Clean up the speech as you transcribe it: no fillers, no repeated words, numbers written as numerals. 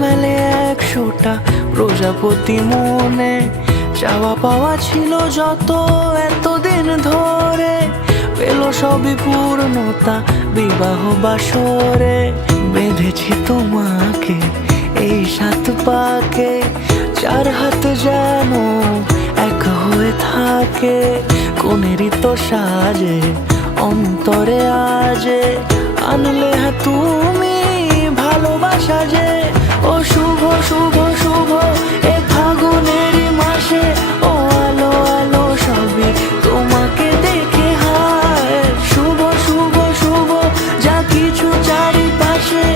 মেলে 100টা প্রজাপতি মনে, চাওয়া পাওয়া ছিল যত এতদিন ধরে, পেল সবই পূর্ণতা বিবাহ বাসরে। বেঁধেছি তোমাকে এই 7 পাকে, 4 হাত যেন এক হয়ে থাকে, কোনেরই তো সাজে অন্তরে আজে আনলে তুমি ভালোবাসা যে। ও শুভ শুভ শুভ এ ফাগুনেরই মাসে, ও আলো আলো সবই তোমাকে দেখে হায়। শুভ শুভ শুভ যা কিছু চারিপাশে,